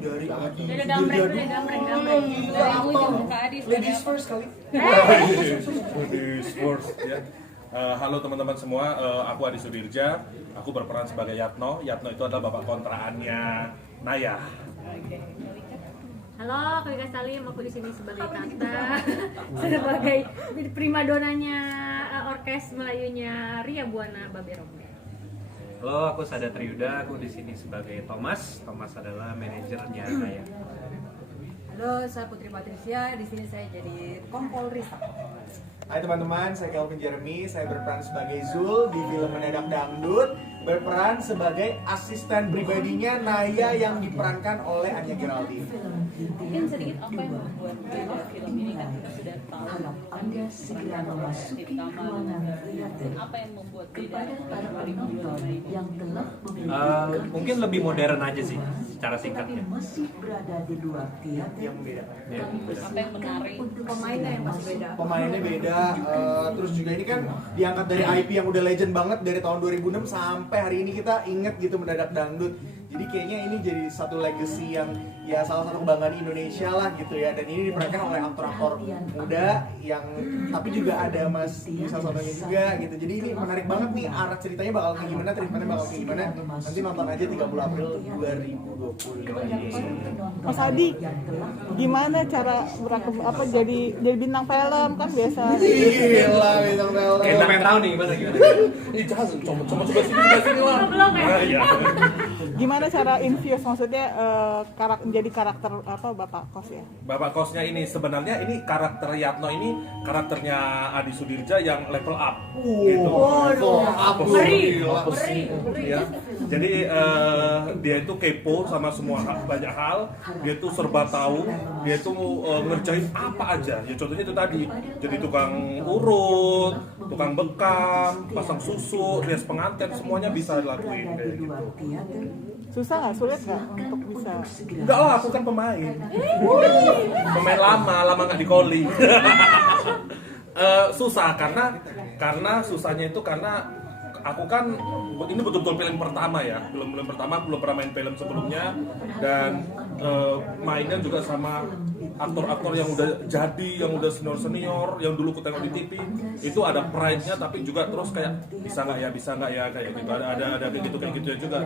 dari Udah gambreng. Dari ujung ke Adis. Ladies first kali. Ladies first ya. Halo teman-teman semua, aku Adi Sudirja. Aku berperan sebagai Yatno. Yatno itu adalah bapak kontraannya Naya. Halo, aku Wika Salim. Aku di sini sebagai Tata, sebagai primadonanya orkes Melayunya Ria Buana Babe Rombe. Halo, aku Sada Triyuda. Aku di sini sebagai Thomas. Thomas adalah manajernya Naya. Halo, saya Putri Patricia. Di sini saya jadi Kompol Risa. Hai teman-teman, saya Kelvin Jeremy. Saya berperan sebagai Zul di film Mendadak Dangdut. Berperan sebagai asisten pribadinya Naya yang diperankan oleh Anya Geraldine. Mungkin sedikit apa yang membuat beda film ini, kan kita sudah tahu Anda segera memasuki ruangan dan apa yang membuat beda dari film yang telah Mungkin lebih modern aja sih, secara singkatnya. masih berada di luar teater Yang membedakan. Ya. apa yang menarik. Pemainnya yang pasti beda. Pemainnya beda, terus juga ini kan diangkat dari IP yang udah legend banget dari tahun 2006 sampai hari ini kita inget gitu Mendadak Dangdut. Jadi kayaknya ini jadi satu legacy yang ya salah satu kebanggaan Indonesia lah gitu ya. Dan ini diperankan oleh aktor-aktor muda yang tapi juga ada Mas Bisa Sononya juga gitu. Jadi ini menarik banget nih, arah ceritanya bakal kayak gimana, treatmentnya bakal kayak gimana. Nanti nonton aja 30 April 2020. Mas Adi, gimana cara jadi bintang film kan biasa? Gila bintang film. Kayak pengen tahu nih gimana. Ih, jangan coba sini lah. Belum ya? Iya. Gimana cara infuse maksudnya jadi karakter apa Bapak Kos ya? Bapak kosnya ini sebenarnya ini karakter Yatno ini karakternya Adi Sudirja yang level up. Gitu. Ngeri. Ya. Jadi dia itu kepo sama semua banyak hal. Dia itu serba tahu. Dia itu ngerjain apa aja. Ya contohnya itu tadi. Jadi tukang urut, tukang bekam, pasang susu, rias pengantin, semuanya bisa dilakuin kayak gitu. Susah nggak, sulit nggak untuk bisa? Enggak lah, aku kan pemain. Pemain lama nggak di koli. Susah karena susahnya itu karena aku kan ini betul-betul film pertama ya, belum pertama, belum pernah main film sebelumnya dan mainnya juga sama aktor-aktor yang udah jadi, yang udah senior, yang dulu ku tengok di TV, itu ada pride-nya tapi juga terus kayak bisa nggak ya kayak gitu, ada kayak gitu ya juga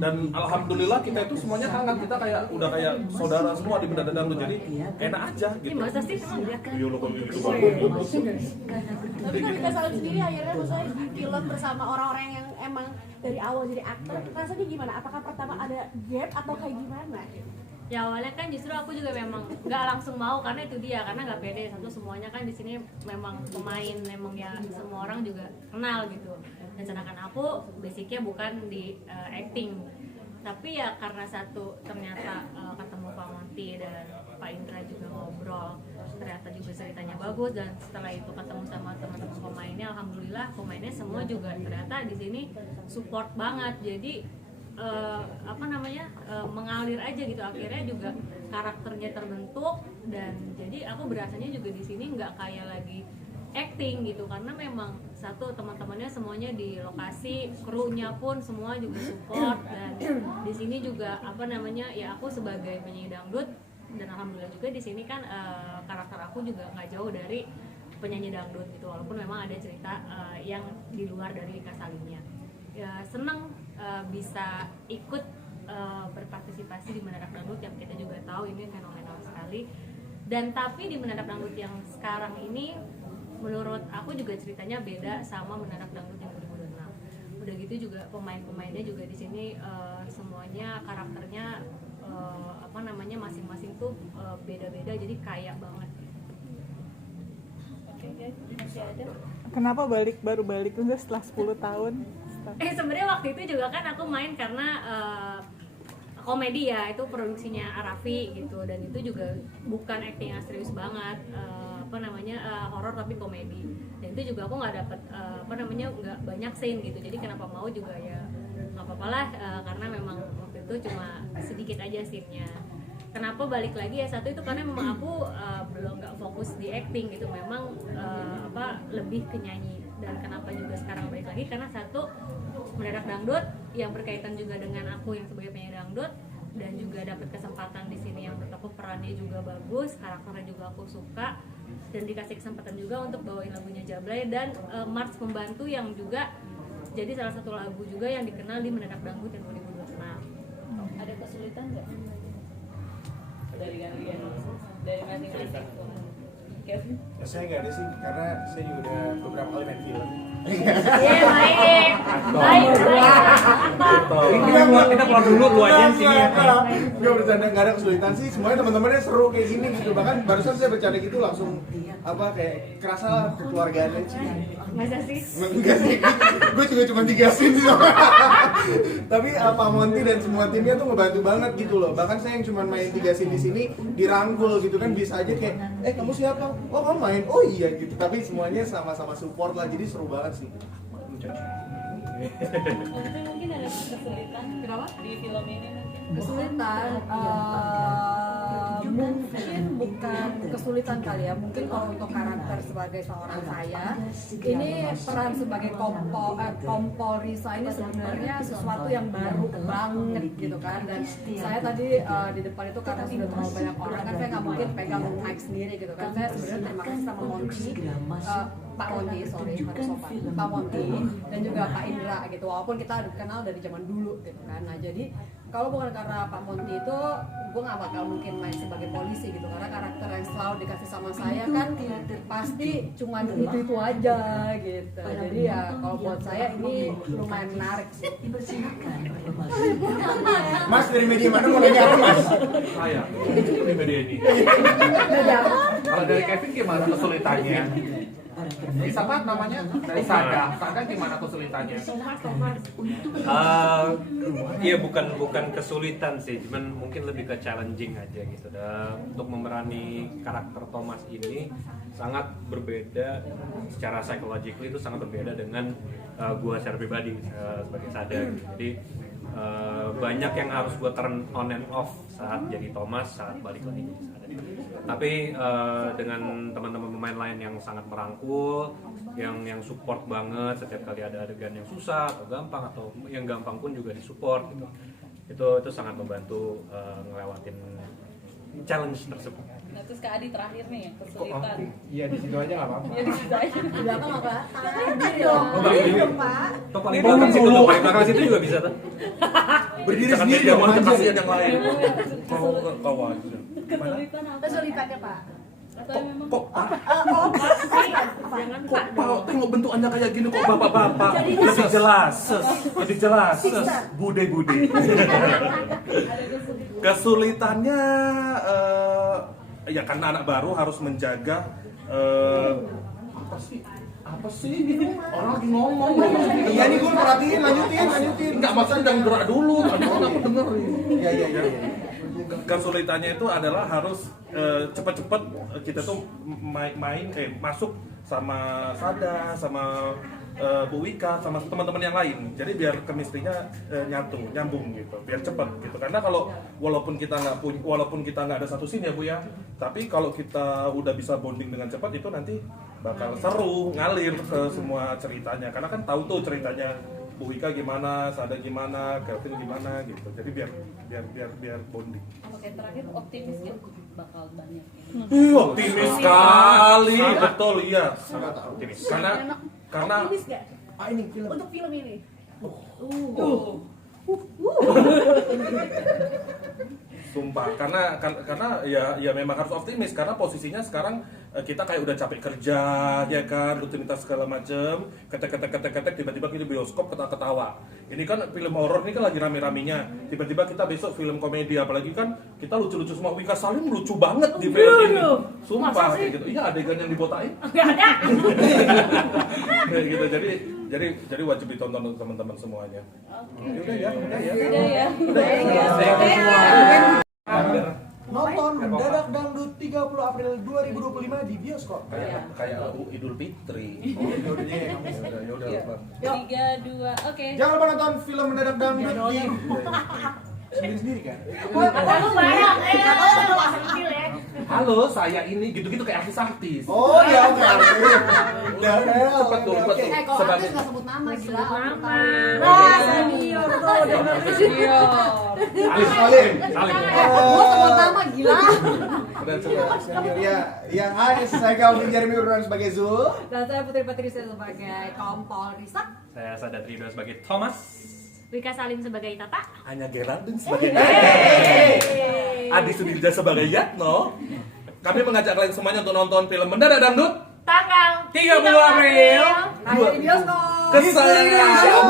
dan alhamdulillah kita itu semuanya hangat, kita kayak udah kayak saudara semua di Mendadak Dangdut, jadi enak aja gitu. Ini masa sih emang ya? Iya lo kalau gitu Tapi kan Wika Salim sendiri akhirnya misalnya di film bersama orang-orang yang emang dari awal jadi aktor, rasanya gimana? Apakah pertama ada gap atau kayak gimana? Ya awalnya kan justru aku juga memang nggak langsung mau karena itu dia, karena nggak pede. Satu, semuanya kan di sini memang pemain, memang ya semua orang juga kenal gitu. Dan sedangkan aku basicnya bukan di acting, tapi ya karena satu ternyata ketemu Pak Monty dan Pak Indra juga ngobrol, ternyata juga ceritanya bagus, dan setelah itu ketemu sama teman-teman pemainnya, alhamdulillah pemainnya semua juga ternyata di sini support banget. Jadi mengalir aja gitu, akhirnya juga karakternya terbentuk, dan jadi aku berasanya juga di sini nggak kayak lagi acting gitu, karena memang satu teman-temannya semuanya di lokasi, krunya pun semua juga support, dan di sini juga ya aku sebagai penyanyi dangdut, dan alhamdulillah juga di sini kan karakter aku juga nggak jauh dari penyanyi dangdut gitu, walaupun memang ada cerita yang di luar dari Wika Salimnya. Ya, senang bisa ikut berpartisipasi di Mendadak Dangdut yang kita juga tahu ini fenomenal sekali. Dan tapi di Mendadak Dangdut yang sekarang ini menurut aku juga ceritanya beda sama Mendadak Dangdut yang 2006. Udah gitu juga pemain-pemainnya juga di sini semuanya karakternya masing-masing tuh beda-beda, jadi kaya banget. Oke guys, masih ada. Kenapa baru balik udah setelah 10 tahun? Sebenarnya waktu itu juga kan aku main karena komedi ya, itu produksinya Arafi gitu, dan itu juga bukan acting yang serius banget, horor tapi komedi, dan itu juga aku nggak dapet nggak banyak scene gitu, jadi kenapa mau juga ya nggak apa-apa lah, karena memang waktu itu cuma sedikit aja scene-nya. Kenapa balik lagi ya, satu itu karena memang aku belum nggak fokus di acting gitu, memang lebih ke nyanyi. Dan kenapa juga sekarang balik lagi, karena satu Mendadak Dangdut yang berkaitan juga dengan aku yang sebagai penyanyi dangdut, dan juga dapat kesempatan pembawaannya juga bagus, karakternya juga aku suka, dan dikasih kesempatan juga untuk bawain lagunya Jablay dan Mars Pembantu yang juga jadi salah satu lagu juga yang dikenal di Mendadak Dangdut yang 2026. Ada kesulitan nggak dari kalian, dari masing-masing? Kevin? Saya nggak ada sih, karena saya juga udah beberapa kali main film. Iya, baik. Kita keluar dulu, lu aja sih. Nggak bercanda, nggak ada kesulitan sih. Semuanya teman-temannya seru kayak gini gitu. Bahkan barusan saya bercanda gitu langsung kayak kerasa lah kekeluargaannya sih. Masa sih? Enggak sih, gue juga cuma 3 scene sih. Tapi Pak Monty dan semua timnya tuh ngebantu banget gitu loh. Bahkan saya yang cuma main 3 scene di sini dirangkul gitu kan, bisa aja kayak, kamu siapa? Oh kamu main? Oh iya gitu. Tapi semuanya sama-sama support lah, jadi seru banget sih. Mungkin ada kesulitan di film ini mungkin? Kesulitan mungkin bukan kesulitan kali ya, mungkin kalau untuk karakter sebagai seorang saya ini peran sebagai kompol Risa ini sebenarnya sesuatu yang baru banget gitu kan, dan saya tadi di depan itu karena sudah terlalu banyak orang kan saya nggak mungkin pegang mic sendiri gitu kan. Saya sebenarnya terima kasih sama Monty, Pak Monty, harus sopan, Pak Monty dan juga Pak Indra gitu, walaupun kita kenal dari zaman dulu gitu kan. Nah jadi kalau bukan karena Pak Monty itu gue nggak bakal mungkin main sebagai polisi gitu, karena karakter yang selalu dikasih sama saya kan pasti cuma itu aja gitu. Jadi ya kalau buat saya ini lumayan menarik sih. Mas dari media mana mau nanya apa Mas? Saya di media ini. Kalau dari Kevin gimana kesulitannya? Bisa Pak namanya? Dari Saga gimana kesulitannya? Iya bukan kesulitan sih, cuman mungkin lebih ke challenging aja gitu. Dan untuk memerani karakter Thomas ini sangat berbeda secara psychologically, itu sangat berbeda dengan gua secara pribadi sebagai Sada gitu. Jadi banyak yang harus gue turn on and off saat jadi Thomas, saat balik lagi jadi Sada. Tapi dengan teman-teman pemain lain yang sangat merangkul, yang support banget setiap kali ada adegan yang susah atau gampang, atau yang gampang pun juga disupport gitu. Itu sangat membantu ngelewatin challenge tersebut. Nah terus Kak Adi terakhir nih, kesulitan. Iya di situ aja nggak apa-apa. Iya di situ aja. Di belakang nggak kelihatan. Pak. Tuh paling belakang situ tuh, paling belakang situ juga bisa tuh. Berdiri sendiri dong, mau anjir. kasihan yang lain. Kau aja. Kesulitan apa? Kesulitannya Pak. Atau memang Kok Jangan kok Pak. Pak tengok bentukannya kayak gini kok bapak-bapak lebih jelas, bude. Kesulitannya ya karena anak baru harus menjaga apa sih orang lagi ngomong. Iya nih gue perhatiin, lanjutin. Enggak, maksudnya jangan gerak dulu. Aduh, aku denger. Iya. Kesulitannya itu adalah harus cepat-cepat kita tuh masuk sama Sada, sama Bu Wika, sama teman-teman yang lain. Jadi biar chemistry-nya nyambung gitu, biar cepat gitu. Karena kalau walaupun kita nggak ada satu scene ya Bu ya, tapi kalau kita udah bisa bonding dengan cepat itu nanti bakal seru, ngalir ke semua ceritanya. Karena kan tahu tuh ceritanya Bu Wika gimana, Sada gimana, Kevin gimana gitu. Jadi biar bonding. Oke, terakhir optimis ya bakal banyak. Optimis sekali, betul iya, sangat optimis. Karena Optimis gak? Ini film. Untuk film ini? Sumpah, karena ya memang harus optimis karena posisinya sekarang kita kayak udah capek kerja ya kan, rutinitas segala macem, ketek tiba-tiba kita bioskop ketawa. Ini kan film horor ini kan lagi rame-ramenya. Tiba-tiba kita besok film komedi, apalagi kan kita lucu-lucu semua. Wika Salim lucu banget di film ini. Sumpah kayak gitu. Iya, adegan yang dibotain. Enggak ada. Kayak gitu. Jadi wajib ditonton untuk teman-teman semuanya. Udah ya. Nonton Mendadak Dangdut 30 April 2025 di bioskop. Kayak Idul Fitri. Ya udah. 3, 2, oke. Jangan lupa nonton film Mendadak Dangdut di sendiri kan? Kamu bareng, halo saya ini gitu-gitu kayak artis-artis. Oh ya oke. Udah Cepet tuh. Kalau Sebagai artis nggak sebut nama gila. Nama. Nah, senior tuh denger senior. Salim. Gua sebut nama gila. Udah coba. Ya, hai, saya Calvin Jeremy berperan sebagai Zul. Dan saya Putri Patricia sebagai kompol Risak. Saya Sadat Ridho sebagai Thomas. Wika Salim sebagai Tata. Hanya Geraldine sebagai Adi Sudirja sebagai Yatno. Kami mengajak kalian semuanya untuk nonton film Mendadak Dangdut Tanggal 30 April Ayo di bioskop. kesayangan.